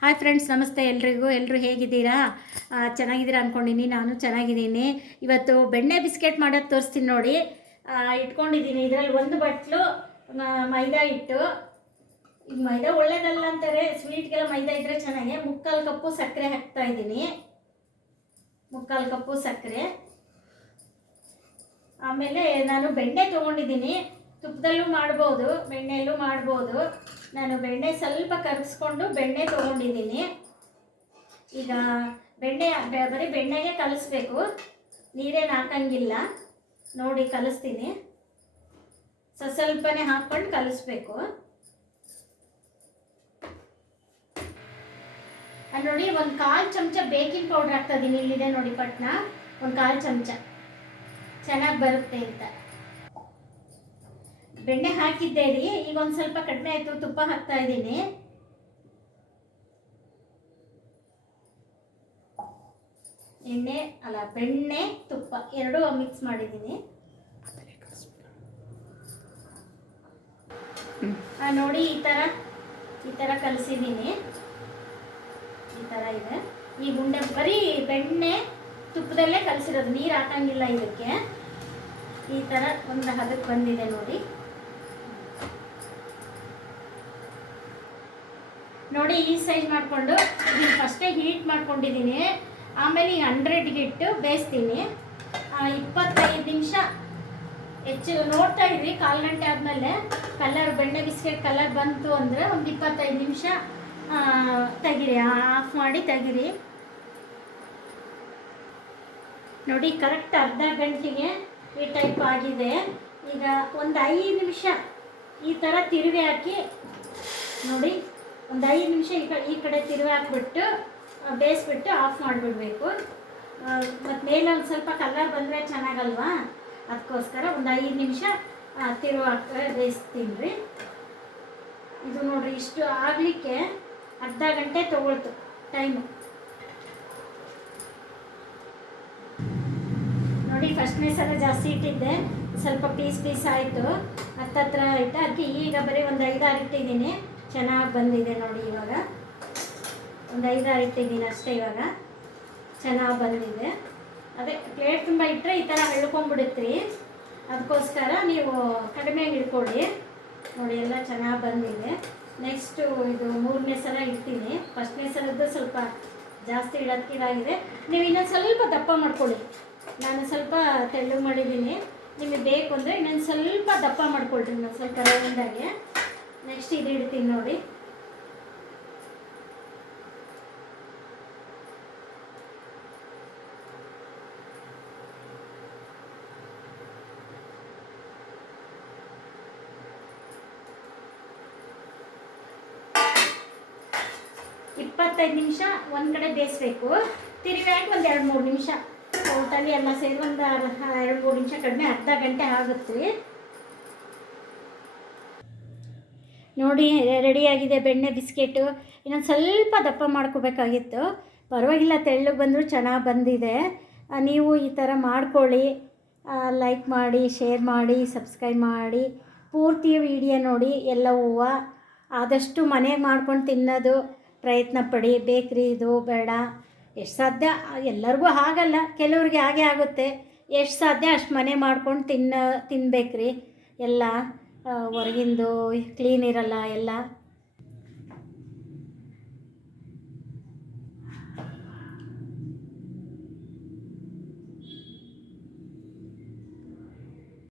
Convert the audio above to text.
Hi friends ನಮಸ್ತೆ ಎಲ್ರಿಗೂ. ಎಲ್ಲರೂ ಹೇಗಿದ್ದೀರಾ? ಚೆನ್ನಾಗಿದ್ದೀರಾ ಅಂದ್ಕೊಂಡಿನಿ ನಾನು ಚೆನ್ನಾಗಿದ್ದೀನಿ. ಇವತ್ತು ಬೆಣ್ಣೆ ಬಿಸ್ಕೆಟ್ ಮಾಡೋದು ತೋರಿಸ್ತೀನಿ ನೋಡಿ. ಇಟ್ಕೊಂಡಿದ್ದೀನಿ. ಇದರಲ್ಲಿ ಒಂದು ಬಟ್ಲು ಮೈದಾ ಹಿಟ್ಟು. ಈಗ ಮೈದಾ ಒಳ್ಳೇದಲ್ಲ ಅಂತಾರೆ. ಸ್ವೀಟ್ಗೆಲ್ಲ ಮೈದಾ ಇದ್ದರೆ ಚೆನ್ನಾಗಿ. ಮುಕ್ಕಾಲು ಕಪ್ಪು ಸಕ್ಕರೆ ಹಾಕ್ತಾ ಇದ್ದೀನಿ. ಮುಕ್ಕಾಲು ಕಪ್ಪು ಸಕ್ಕರೆ. ಆಮೇಲೆ ನಾನು ಬೆಣ್ಣೆ ತೊಗೊಂಡಿದ್ದೀನಿ. ತುಪ್ಪದಲ್ಲೂ ಮಾಡ್ಬೋದು, ಬೆಣ್ಣೆಯಲ್ಲೂ ಮಾಡ್ಬೋದು. ನಾನು ಬೆಣ್ಣೆ ಸ್ವಲ್ಪ ಕರಗಿಸ್ಕೊಂಡು ಬೆಣ್ಣೆ ತೊಗೊಂಡಿದ್ದೀನಿ. ಈಗ ಬೆಣ್ಣೆ ಬರೀ ಬೆಣ್ಣೆಗೆ ಕಲಿಸ್ಬೇಕು. ನೀರೇನು ಹಾಕಂಗಿಲ್ಲ ನೋಡಿ, ಕಲಿಸ್ತೀನಿ. ಸ್ವಸ್ವಲ್ಪನೇ ಸ್ವಲ್ಪನೇ ಹಾಕ್ಕೊಂಡು ಕಲಿಸ್ಬೇಕು. ನೋಡಿ, ಒಂದು ಕಾಲು ಚಮಚ ಬೇಕಿಂಗ್ ಪೌಡ್ರ್ ಹಾಕ್ತಾ ಇದ್ದೀನಿ ಇಲ್ಲಿದೆ ನೋಡಿ ಪಟ್ನ. ಒಂದು ಕಾಲು ಚಮಚ. ಚೆನ್ನಾಗಿ ಬರುತ್ತೆ ಅಂತ. ಬೆಣ್ಣೆ ಹಾಕಿದ್ದೆ ರೀ. ಈಗ ಒಂದು ಸ್ವಲ್ಪ ಕಡಿಮೆ ಆಯಿತು, ತುಪ್ಪ ಹಾಕ್ತಾ ಇದ್ದೀನಿ. ಎಣ್ಣೆ, ಅಲ್ಲ, ಬೆಣ್ಣೆ, ತುಪ್ಪ ಎರಡೂ ಮಿಕ್ಸ್ ಮಾಡಿದ್ದೀನಿ. ನೋಡಿ, ಈ ಥರ ಈ ಥರ ಕಲಸಿದ್ದೀನಿ. ಈ ಥರ ಇದೆ. ಈ ಗುಂಡೆ ಬರೀ ಬೆಣ್ಣೆ ತುಪ್ಪದಲ್ಲೇ ಕಲಸಿರೋದು. ನೀರು ಹಾಕಂಗಿಲ್ಲ ಇದಕ್ಕೆ. ಈ ಥರ ಒಂದು ಹದಕ್ಕೆ ಬಂದಿದೆ ನೋಡಿ. ನೋಡಿ, ಈ ಸೈಜ್ ಮಾಡಿಕೊಂಡು ಇದನ್ನು ಫಸ್ಟೇ ಹೀಟ್ ಮಾಡ್ಕೊಂಡಿದ್ದೀನಿ ಆಮೇಲೆ ಈ ಹಂಡ್ರೆಡ್ಗೆ ಇಟ್ಟು ಬೇಯಿಸ್ತೀನಿ. ಇಪ್ಪತ್ತೈದು ನಿಮಿಷ ಹೆಚ್ಚು ನೋಡ್ತಾ ಇದ್ರಿ ಕಾಲು ಗಂಟೆ ಆದಮೇಲೆ ಕಲರ್ ಬೆಣ್ಣೆ ಬಿಸ್ಕೆಟ್ ಕಲರ್ ಬಂತು ಅಂದರೆ ಒಂದು ಇಪ್ಪತ್ತೈದು ನಿಮಿಷ ತೆಗಿರಿ ಆಫ್ ಮಾಡಿ ತೆಗಿರಿ. ನೋಡಿ ಕರೆಕ್ಟ್ ಅರ್ಧ ಗಂಟೆಗೆ ಈ ಟೈಪ್ ಆಗಿದೆ. ಈಗ ಒಂದು ಐದು ನಿಮಿಷ ಈ ಥರ ತಿರುವಿ ಹಾಕಿ ನೋಡಿ. ಒಂದು ಐದು ನಿಮಿಷ ಈ ಕಡೆ ಈ ಕಡೆ ತಿರುವಿ ಹಾಕ್ಬಿಟ್ಟು ಬೇಯಿಸ್ಬಿಟ್ಟು ಆಫ್ ಮಾಡಿಬಿಡ್ಬೇಕು. ಮತ್ತು ಮೇಲೆ ಒಂದು ಸ್ವಲ್ಪ ಕಲರ್ ಬಂದರೆ ಚೆನ್ನಾಗಲ್ವಾ? ಅದಕ್ಕೋಸ್ಕರ ಒಂದು ಐದು ನಿಮಿಷ ತಿರುವು ಹಾಕ್ತಾರೆ ಬೇಯಿಸ್ತೀನಿ ಇದು ನೋಡಿರಿ, ಇಷ್ಟು ಆಗಲಿಕ್ಕೆ ಅರ್ಧ ಗಂಟೆ ತೊಗೊಳ್ತು ಟೈಮು ನೋಡಿ ಫಸ್ಟ್ನೇ ಸಲ ಜಾಸ್ತಿ ಇಟ್ಟಿದ್ದೆ. ಸ್ವಲ್ಪ ಪೀಸ್ ಪೀಸ್ ಆಯಿತು. ಹತ್ತತ್ರ ಆಯಿತು ಅದಕ್ಕೆ ಈಗ ಬರೀ ಒಂದು ಐದಾರು ಇಟ್ಟಿದ್ದೀನಿ. ಚೆನ್ನಾಗಿ ಬಂದಿದೆ ನೋಡಿ ಇವಾಗ. ಒಂದು ಐದಾರು ಇಟ್ಟಿದ್ದೀನಿ ಅಷ್ಟೇ ಇವಾಗ. ಚೆನ್ನಾಗಿ ಬಂದಿದೆ. ಅದೇ ಪ್ಲೇಟ್ ತುಂಬ ಇಟ್ಟರೆ ಈ ಥರ ರೀ ಅದಕ್ಕೋಸ್ಕರ ನೀವು ಕಡಿಮೆ ಇಟ್ಕೊಳ್ಳಿ ನೋಡಿ ಎಲ್ಲ ಚೆನ್ನಾಗಿ ಬಂದಿದೆ. ನೆಕ್ಸ್ಟು ಇದು ಮೂರನೇ ಸಲ ಇಡ್ತೀನಿ. ಫಸ್ಟ್ನೇ ಸಲದ್ದು ಸ್ವಲ್ಪ ಜಾಸ್ತಿ ಇಡೋದಕ್ಕೆ ನೀವು ಇನ್ನೊಂದು ಸ್ವಲ್ಪ ದಪ್ಪ ಮಾಡ್ಕೊಳ್ಳಿ. ನಾನು ಸ್ವಲ್ಪ ತೆಳ್ಳಗೆ ಮಾಡಿದ್ದೀನಿ. ನಿಮಗೆ ಬೇಕು ಅಂದರೆ ಇನ್ನೊಂದು ಸ್ವಲ್ಪ ದಪ್ಪ ಮಾಡ್ಕೊಳ್ರಿ. ಇನ್ನೊಂದು ಸ್ವಲ್ಪ ರೌಂಡಾಗಿ ನೆಕ್ಸ್ಟ್ ಇದು ಇಡ್ತೀನಿ ನೋಡಿ. ಇಪ್ಪತ್ತೈದು ನಿಮಿಷ ಒಂದು ಕಡೆ ಬೇಯಿಸ್ಬೇಕು. ತಿರುಗಿ ಹಾಕಿ ಒಂದು ಎರಡು ಮೂರು ನಿಮಿಷ. ಟೋಟಲಿ ಎಲ್ಲ ಸೇರಿ ಒಂದು ಎರಡು ಮೂರು ನಿಮಿಷ ಕಡಿಮೆ ಅರ್ಧ ಗಂಟೆ ಆಗುತ್ತೆ. ನೋಡಿ, ರೆಡಿಯಾಗಿದೆ ಬೆಣ್ಣೆ, ಬಿಸ್ಕೆಟು. ಇನ್ನೊಂದು ಸ್ವಲ್ಪ ದಪ್ಪ ಮಾಡ್ಕೋಬೇಕಾಗಿತ್ತು. ಪರವಾಗಿಲ್ಲ, ತೆಳ್ಳಗೆ ಬಂದರೂ ಚೆನ್ನಾಗಿ ಬಂದಿದೆ. ನೀವು ಈ ಥರ ಮಾಡ್ಕೊಳ್ಳಿ. ಲೈಕ್ ಮಾಡಿ ಶೇರ್ ಮಾಡಿ ಸಬ್ಸ್ಕ್ರೈಬ್ ಮಾಡಿ. ಪೂರ್ತಿ ವಿಡಿಯೋ ನೋಡಿ, ಎಲ್ಲ ಹೂವು. ಆದಷ್ಟು ಮನೆಗೆ ಮಾಡ್ಕೊಂಡು ತಿನ್ನೋದು ಪ್ರಯತ್ನ ಪಡಿ. ಬೇಕ್ರಿ, ಇದು ಬೇಡ. ಎಷ್ಟು ಸಾಧ್ಯ? ಎಲ್ಲರಿಗೂ ಆಗಲ್ಲ ಕೆಲವ್ರಿಗೆ ಹಾಗೆ ಆಗುತ್ತೆ. ಎಷ್ಟು ಸಾಧ್ಯ? ಅಷ್ಟು ಮನೆ ಮಾಡ್ಕೊಂಡು ತಿನ್ನ, ತಿನ್ಬೇಕ್ರಿ. ಎಲ್ಲ. ಹೊರಗಿಂದು ಕ್ಲೀನ್ ಇರಲ್ಲ ಎಲ್ಲ?